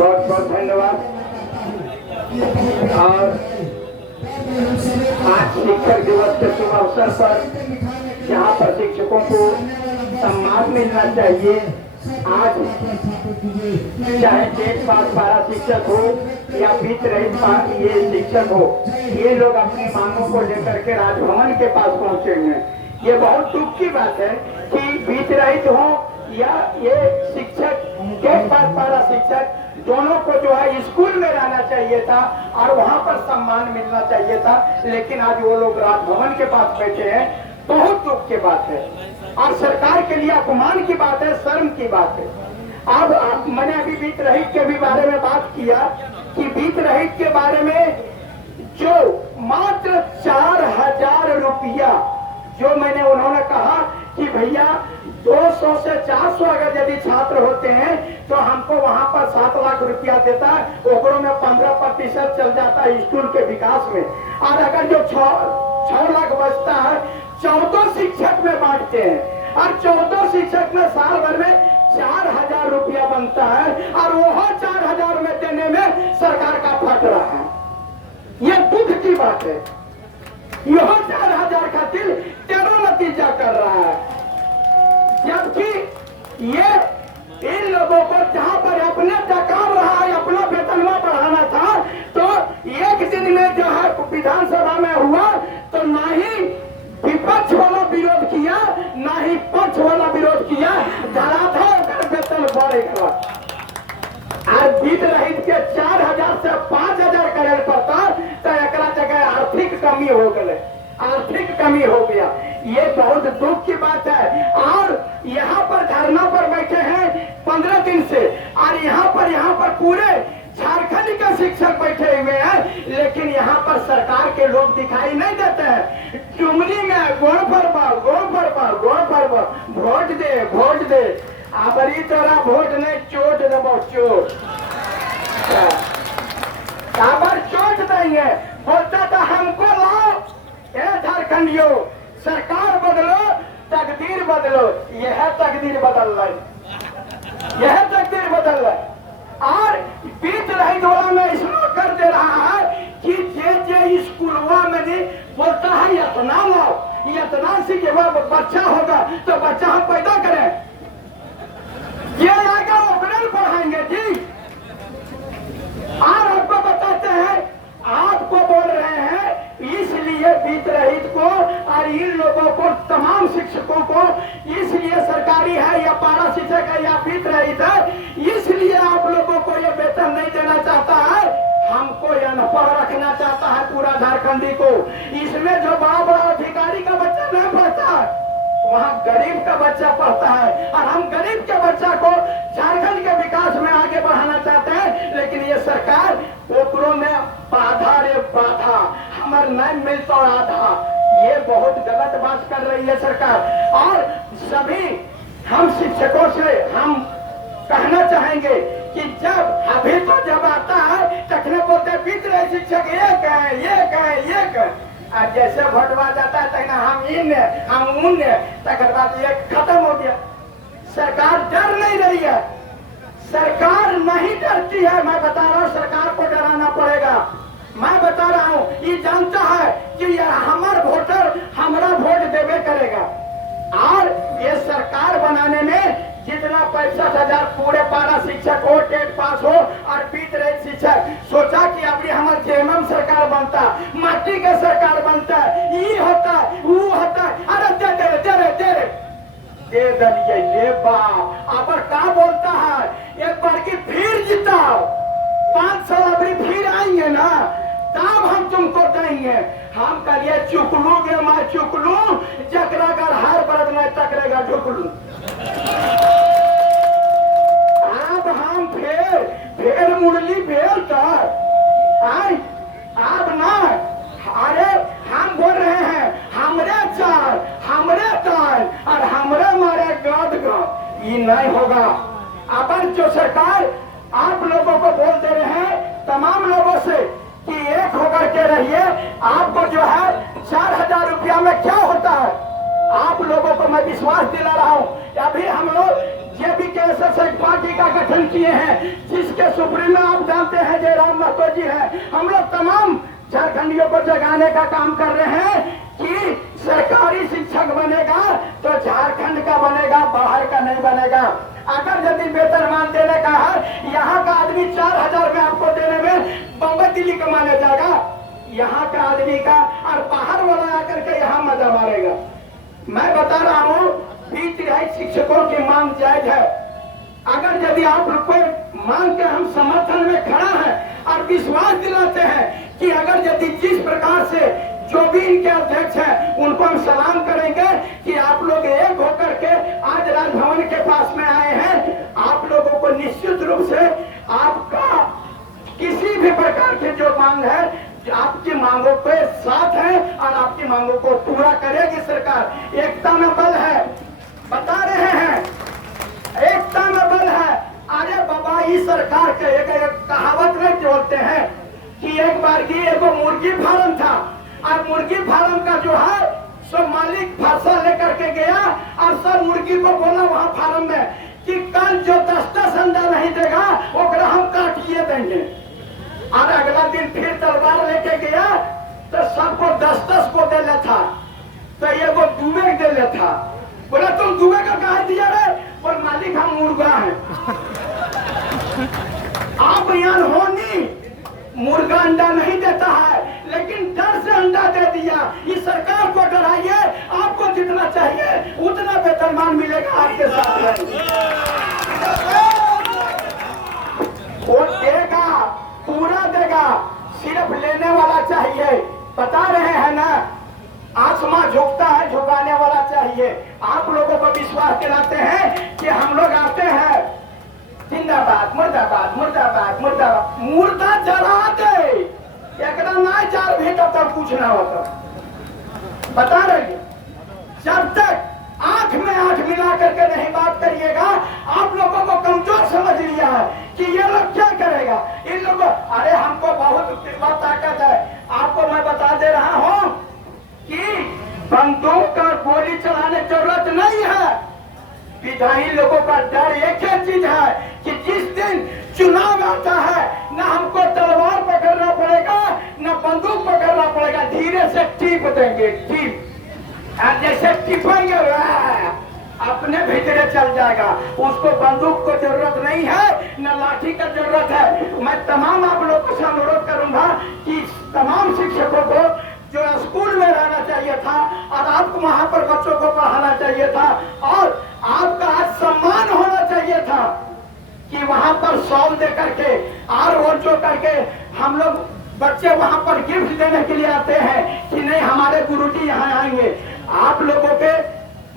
बहुत बहुत धन्यवाद। और आज शिक्षक दिवस के शुभ अवसर पर यहाँ पर शिक्षकों को सम्मान मिलना चाहिए। आज चाहे टेट पास पारा शिक्षक हो या बीत रहित ये शिक्षक हो, ये लोग अपनी मांगों को लेकर के राजभवन के पास पहुंचेंगे। ये बहुत दुख की बात है कि बीत रहित हो या ये शिक्षक टेट पास पारा शिक्षक दोनों को जो है स्कूल में रहना चाहिए था और वहां पर सम्मान मिलना चाहिए था, लेकिन आज वो लोग राजभवन के पास बैठे हैं। बहुत दुख की बात है और सरकार के लिए अपमान की बात है, शर्म की बात है। अब मैंने अभी बीत रहित के भी बारे में बात किया कि बीत रहित के बारे में जो मात्र 4,000 रुपया जो मैंने उन्होंने कहा कि भैया 200 से 400 अगर यदि छात्र होते हैं तो हमको वहां पर 7 लाख रुपया देता है, ओकरों में 15% चल जाता है स्कूल के विकास में। और अगर जो 6 लाख बचता है 14 शिक्षक में बांटते हैं और 14 शिक्षक में साल भर में 4,000 रुपया बनता है और वो 4,000 में देने में सरकार का फट रहा है। ये दुख की बात है। यह 4,000 का दिल तेरो नतीजा कर रहा है, जबकि ये इन लोगों को जहां पर अपने टकाव रहा है, अपना वेतनवा बढ़ाना था, तो एक दिन में जो है विधानसभा में हुआ तो ना ही विपक्ष वाला विरोध किया ना ही पक्ष वाला विरोध किया, धराधर वेतन बढ़ेगा। आज बीत रहित के 4,000 से 5,000 करे पड़ता तो एक जगह आर्थिक कमी हो गए, आर्थिक कमी हो गया। ये बहुत दुख की बात है। और यहाँ पर धरना पर बैठे हैं 15 दिन से और यहाँ पर पूरे झारखंड के शिक्षक बैठे हुए हैं, लेकिन यहाँ पर सरकार के लोग दिखाई नहीं देते हैं। चुमनी में गोड़ पर वोट दे आबरी तोरा वोट नहीं चोट देबो चोट आबर चोट देंगे। बोलता था हमको लाओ झारखंडियों, सरकार बदलो तकदीर बदलो। यह तकदीर बदल रही, यह तकदीर बदल रही। और बीत रही दौरा में इसलिए कर दे रहा है कि जे स्कूलवा में नहीं बोलता है इतना लाओ, इतना से के बाद बच्चा होगा तो बच्चा हम पैदा करें, ये आगे ओपनर पढ़ाएंगे जी। और आपको बताते हैं, आपको बोल रहे हैं, इसलिए बीत रहित को और इन लोगों को तमाम शिक्षकों को इसलिए सरकारी है या पारा शिक्षक है या बीत रहित है, इसलिए आप लोगों को ये वेतन नहीं देना चाहता है। हमको अनपढ़ रखना चाहता है पूरा झारखंडी को। इसमें जो बड़ा बड़ा अधिकारी का बच्चा नहीं पढ़ता है, वहाँ गरीब का बच्चा पढ़ता है और हम गरीब के बच्चा को झारखंड के विकास में आगे बढ़ाना चाहते हैं। लेकिन ये सरकार ओकरों में बाधा रे बाधा, हमार नहीं मिलता आधा, ये बहुत गलत बात कर रही है सरकार। और सभी हम शिक्षकों से हम कहना चाहेंगे कि अभी तो जब आता है तखने बोलते बीत रहे शिक्षक एक है आज जैसे भटवा जाता है तक हम इन हम उन तक बाद ये खत्म हो गया। सरकार डर नहीं रही है, सरकार नहीं डरती है। मैं बता रहा हूँ सरकार को डराना पड़ेगा। मैं बता रहा हूँ ये जानता है कि हमारा वोटर हमारा वोट देवे करेगा। और ये सरकार बनाने में जितना 65,000 पूरे पारा शिक्षक हो, टेट पास हो और बीत रहे शिक्षक, सोचा कि अभी हमारे जेएमएम सरकार बनता, माटी के सरकार बनता, ये होता वो होता, अरे दे दलिए ले बाप। अब क्या बोलता है, एक बार की फिर जिताओ, 5 साल अभी फिर आएंगे ना तब हम तुमको देंगे। हम कहिए चुकलूगे, मैं चुकलू जकरा कर हर बरद में टकरेगा झुकलू। अब हम फिर मुरली फेर कर आए अब ना। अरे हम बोल रहे हैं हमरे चार हमरे ताल और हमरे मारे गद गद, ये नहीं होगा। अपन जो सरकार आप लोगों को बोल दे रहे हैं तमाम लोगों से कि एक होकर के रहिए। आपको जो है 4,000 रुपया में क्या होता है, आप लोगों को मैं विश्वास दिला रहा हूँ। अभी हम लोग जेबी के पार्टी का गठन किए हैं, जिसके सुप्रीम जयराम महतो जी है, हम लोग तमाम झारखंडियों को जगाने का काम कर रहे हैं कि सरकारी शिक्षक बनेगा तो झारखंड का बनेगा, बाहर का नहीं बनेगा। अगर यदि वेतनमान देने का है, यहाँ का आदमी 4000 में आपको देने में बम्बई दिल्ली कमाने जाएगा, यहाँ का आदमी का, और बाहर वाला आकर के यहाँ मजा मारेगा। मैं बता रहा हूँ, बीच रहित शिक्षकों की मांग जायज है। अगर यदि आप लोग को मांग के हम समर्थन में खड़ा है और विश्वास दिलाते हैं कि अगर यदि जिस प्रकार से जो भी इनके अध्यक्ष हैं उनको हम सलाम करेंगे कि आप लोग एक होकर के आज राजभवन के पास में आए हैं, आप लोगों को निश्चित रूप से आपका किसी भी प्रकार के जो मांग है, आपकी मांगों के साथ है और आपकी मांगों को पूरा करेगी सरकार। एकता में बल है, बता रहे हैं, एकता में बल है। अरे बाबा, इस सरकार के एक कहावत में बोलते हैं कि एक बार की एगो मुर्गी फार्म था और मुर्गी फार्म का जो है सो मालिक फरसा लेकर के गया और सब मुर्गी को बोला वहां फार्म में कि कल जो 10-10 अंडा नहीं देगा ओकरा हम काटिए देंगे। और अगला दिन फिर तलवार लेके गया तो सबको 10-10 को दे था, तो एगो दुबे दे था। बोला तुम दुबे का कहा दिया रे? और मालिक हम मुर्गा है। आप यहाँ होनी मुर्गा अंडा नहीं देता है, लेकिन डर से अंडा दे दिया। इस सरकार को डराइए, आपको जितना चाहिए उतना वेतनमान मिलेगा आपके साथ। वो देगा, पूरा देगा, सिर्फ लेने वाला चाहिए। बता रहे हैं ना, आसमां झुकता है, झुकाने वाला चाहिए। आप लोगों को विश्वास दिलाते हैं कि हम लोग आते हैं, जिंदाबाद मुर्दाबाद मुर्दाबाद मुर्दाबाद, मुर्दा जला दे, एकरा ना जाल भेटा तब कुछ ना होता। बता रहे, जब तक आंख में आंख मिला करके नहीं बात करिएगा, आप लोगों को कमजोर समझ लिया है कि ये लोग क्या करेगा। इन लोगों, अरे हमको बहुत ताकत है। आपको मैं बता दे रहा हूँ कि बंदूक और गोली चलाने जरूरत नहीं है। विधायी लोगों का डर एक ही चीज है कि जिस दिन चुनाव आता है, न हमको तलवार पकड़ना पड़ेगा न बंदूक पकड़ना पड़ेगा, धीरे से टीप देंगे, टीप, और जैसे टिपेंगे अपने भीतरे चल जाएगा। उसको बंदूक को जरूरत नहीं है, न लाठी का जरूरत है। मैं तमाम आप लोगों से अनुरोध करूंगा कि तमाम शिक्षकों को जो स्कूल में रहना चाहिए था और आपको वहां पर बच्चों को पढ़ाना चाहिए था और आपका आज सम्मान होना चाहिए था कि वहां पर शॉल दे करके और वो करके हम लोग बच्चे वहां पर गिफ्ट देने के लिए आते हैं कि नहीं हमारे गुरुजी यहाँ आएंगे। आप लोगों के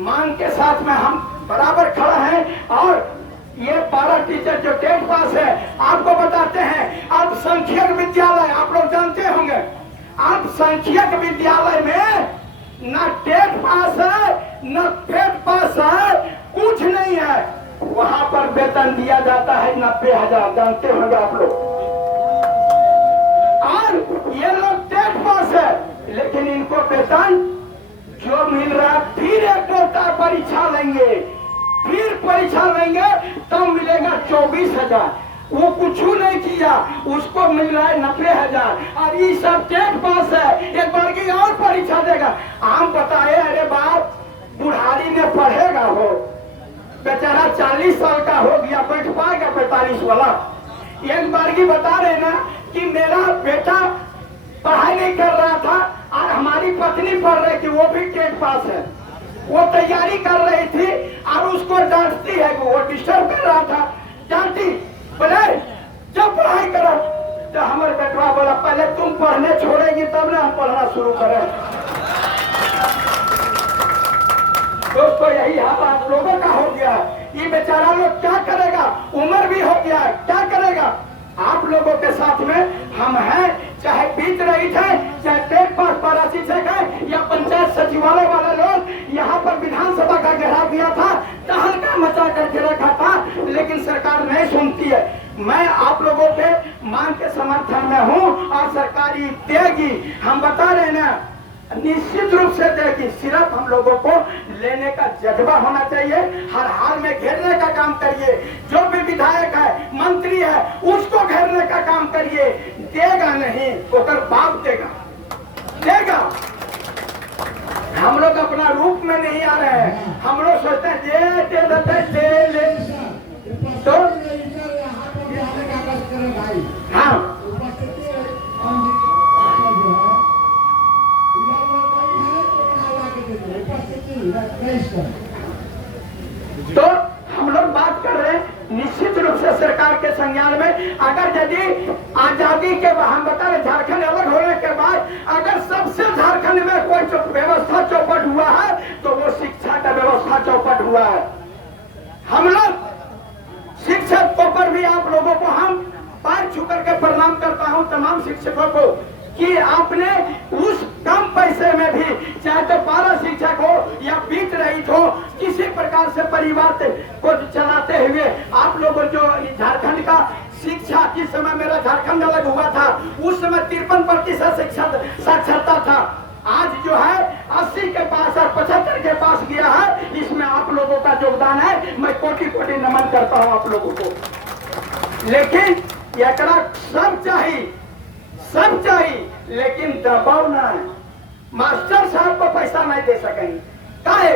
मांग के साथ में हम बराबर खड़ा हैं। और ये 12 टीचर जो 10th पास है, आपको बताते हैं अल्पसंख्यक विद्यालय, आप लोग जानते होंगे, अल्पसंख्यक विद्यालय में न 10th पास है न 5th पास है, कुछ नहीं है। वहां पर वेतन दिया जाता है 90,000, जानते होंगे आप लोग। और ये लोग 10th पास है, लेकिन इनको वेतन जो मिल रहा है, फिर एक परीक्षा लेंगे, फिर परीक्षा लेंगे तब मिलेगा 24,000। वो कुछ नहीं किया, उसको मिल रहा है 90,000। और ये सब 10th पास है, एक बार की और परीक्षा देगा। आम बताए, अरे बाप बुढ़ारी में पढ़ेगा हो, बेचारा 40 साल का हो गया, बैठ पाएगा 45 वाला। एक बार की बता रहे ना कि मेरा बेटा पढ़ाई नहीं कर रहा था और हमारी पत्नी पढ़ रही थी, वो भी 10th पास है, वो तैयारी कर रही थी और उसको डांटती है, वो डिस्टर्ब कर रहा था, डांटी, बोले जब पढ़ाई करो। तो हमारे बेटवा बोला पहले तुम पढ़ने छोड़ेगी तब ना हम पढ़ना शुरू करें। दोस्तों, यही हाल आप लोगों का हो गया। ये बेचारा लोग क्या करेगा, उम्र भी हो गया, क्या करेगा। आप लोगों के साथ में हम हैं, चाहे बीत रही थे, चाहे 10th पास परासी से गए या पंचायत सचिवालय वाले लोग यहाँ पर विधानसभा का घेराव किया था, तहलका मचा करके रखा था, लेकिन सरकार नहीं सुनती है। मैं आप लोगों के मांग के समर्थन में हूँ और सरकारी देगी, हम बता रहे ना, निश्चित रूप से देगी। सिर्फ हम लोगों को लेने का जज्बा होना चाहिए, हर हाल में घेरने का काम करिए। जो भी विधायक है, मंत्री है, उसको घेरने का काम काम करिए, देगा नहीं, ओकर बाप देगा। हम लोग अपना रूप में नहीं आ रहे हैं, हम लोग सोचते हैं दे ले तो हाँ तो हम लोग बात कर रहे हैं निश्चित रूप से सरकार के संज्ञान में। अगर यदि आजादी के हम बता रहे झारखंड अलग होने के बाद अगर सबसे झारखंड में कोई व्यवस्था चौपट हुआ है तो वो शिक्षा का व्यवस्था चौपट हुआ है। हम लोग शिक्षक को पर भी आप लोगों को हम पैर छू करके प्रणाम करता हूं तमाम शिक्षकों को कि आपने उस कम पैसे में भी चाहे तो पारा शिक्षक हो या बीत रहित हो किसी प्रकार से परिवार को चलाते हुए आप लोगों जो झारखंड का शिक्षा जिस समय मेरा झारखंड अलग हुआ था उस समय 53% साक्षरता था। आज जो है 80 के पास और 75 के पास गया है। इसमें आप लोगों का योगदान है, मैं कोटि कोटि नमन करता हूं आप लोगों को। लेकिन एकरा सब चाहिए लेकिन दबाव ना है। मास्टर साहब को पैसा नहीं दे सकेंगे, काहे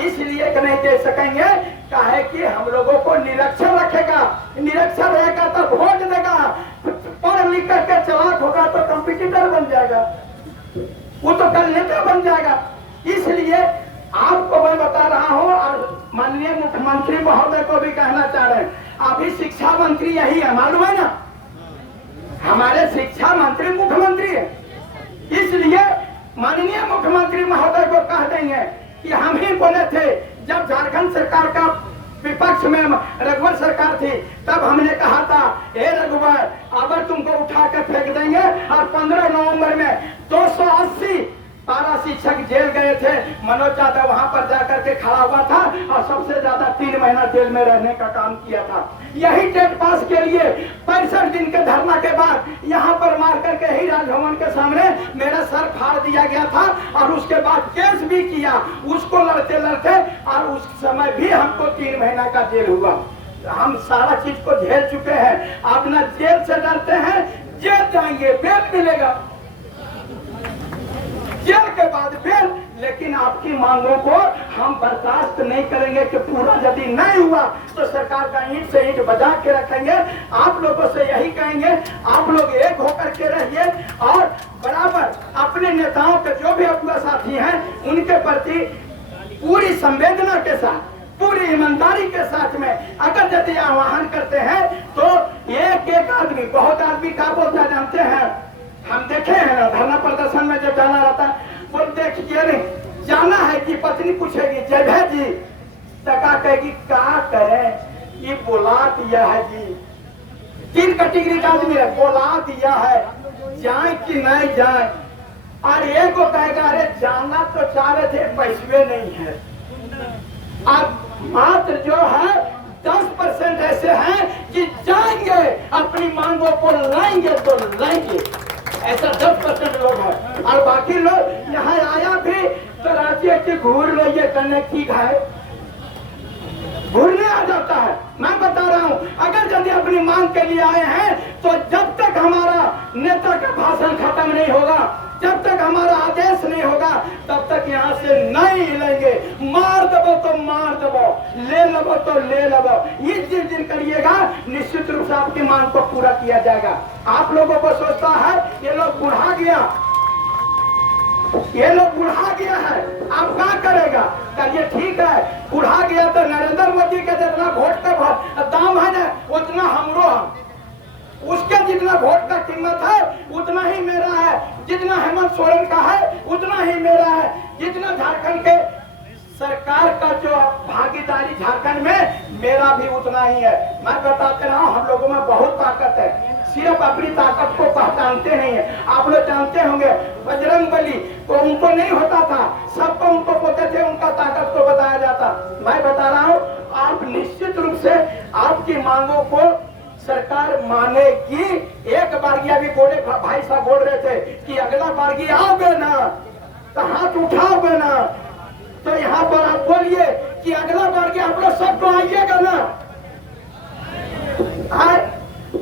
इसलिए नहीं दे सकेंगे काहे कि हम लोगों को निरक्षर रखेगा, निरक्षर रहेगा तो वोट देगा, पढ़ लिख करके चलाक होगा तो कंपटीटर बन जाएगा, वो तो कल नेता बन जाएगा। इसलिए आपको मैं बता रहा हूं और माननीय मुख्यमंत्री महोदय को भी कहना चाह रहे हैं, अभी शिक्षा मंत्री यही है, मालूम है ना, हमारे शिक्षा मंत्री मुख्यमंत्री है। इसलिए माननीय मुख्यमंत्री महोदय को कह देंगे कि हम ही बोले थे जब झारखंड सरकार का विपक्ष में रघुवर सरकार थी तब हमने कहा था हे रघुवर अगर तुमको उठा कर फेंक देंगे और 15 नवंबर में 280 पारा शिक्षक जेल गए थे। मनोज यादव वहां पर जाकर के खड़ा हुआ था और सबसे ज्यादा 3 महीना जेल में रहने का काम किया था। यही टेट पास के लिए 65 दिन के धरना के बाद यहाँ पर मार करके ही राजभवन के सामने मेरा सर फाड़ दिया गया था और उसके बाद केस भी किया, उसको लड़ते लड़ते और उस समय भी हमको 3 महीना का जेल हुआ। हम सारा चीज को झेल चुके हैं। आप ना जेल से डरते हैं, जेल जाएंगे बेल मिलेगा, जेल के बाद बेल, लेकिन आपकी मांगों को हम बर्दाश्त नहीं करेंगे कि पूरा यदि नहीं हुआ तो सरकार का ईंट से ईंट बजा के रखेंगे। आप लोगों से यही कहेंगे आप लोग एक होकर के रहिए और बराबर अपने नेताओं के जो भी अगुआ साथी हैं उनके प्रति पूरी संवेदना के साथ, पूरी ईमानदारी के साथ में अगर यदि आह्वान करते हैं तो एक एक आदमी, बहुत आदमी क्या बोलता जानते हैं, हम देखे हैं ना धरना प्रदर्शन में जब जाना रहता बोल देखिए नहीं जाना है कि पत्नी पूछेगी जय जी तका कहेगी क्या करें ये बोला दिया है जी। 3 कैटेगरी का आदमी है, बोला दिया है जाए कि नहीं जाए, और एक को कहेगा अरे जाना तो चाह रहे थे पैसे नहीं है। अब मात्र जो है 10% ऐसे हैं कि जाएंगे अपनी मांगों को लाएंगे तो लाएंगे, ऐसा 10% लोग हैं। और बाकी लोग यहाँ आया भी तो राज्य के घूर रही करने की है, घूरने आ जाता है। मैं बता रहा हूँ अगर यदि अपनी मांग के लिए आए हैं तो जब तक हमारा नेता का भाषण खत्म नहीं होगा, जब तक हमारा आदेश नहीं होगा तब तक यहाँ से नहीं हिलेंगे। मार दबो तो मार दबो, ले लो तो ले लो, ये जिस दिन करिएगा निश्चित रूप से आपकी मांग को पूरा किया जाएगा। आप लोगों को सोचता है ये लोग बुढ़ा गया, ये लोग बुढ़ा गया है आप क्या करेगा, कहिए ठीक है बुढ़ा गया तो नरेंद्र मोदी के जितना वोट का दाम है ना उतना हमरो है, उसके जितना वोट का कीमत है उतना ही मेरा है, जितना हेमंत सोरेन का है उतना ही मेरा है, जितना झारखंड के सरकार का जो भागीदारी झारखंड में मेरा भी उतना ही है। मैं बताते रहा हूँ हम लोगों में बहुत ताकत है, सिर्फ अपनी ताकत को पहचानते नहीं है। आप लोग जानते होंगे बजरंगबली को उनको नहीं होता था, सबको उनको बोलते थे, उनका ताकत को बताया जाता। मैं बता रहा हूँ आप निश्चित रूप से आपकी मांगों को सरकार मानेगी। एक बार अभी बोले भाई साहब बोल रहे थे कि अगला बार आओगे ना तो हाथ उठाओगे ना, तो यहाँ पर आप बोलिए कि अगला बार आप लोग सबको आइएगा ना।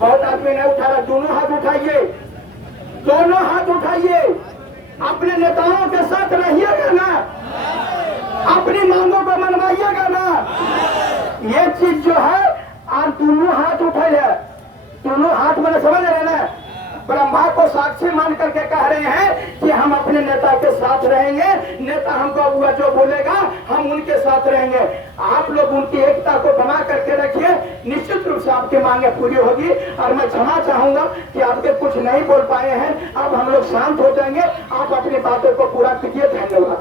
बहुत आदमी नहीं उठा रहा, दोनों हाथ उठाइए, दोनों हाथ उठाइए। अपने नेताओं के साथ रहिएगा ना, अपनी मांगों को मनवाइएगा ना। ये चीज जो है आज दोनों हाथ उठे है, दोनों हाथ मैंने समझ रहे ना, ब्रह्मा को साक्षी मान करके कह रहे हैं कि हम अपने नेता के साथ रहेंगे, नेता हमको हुआ जो बोलेगा हम उनके साथ रहेंगे। आप लोग उनकी एकता को बना करके रखिए, निश्चित रूप से आपकी मांगे पूरी होगी। और मैं क्षमा चाहूंगा कि आपके कुछ नहीं बोल पाए हैं, अब हम लोग शांत हो जाएंगे, आप अपनी बातों को पूरा कीजिए। धन्यवाद।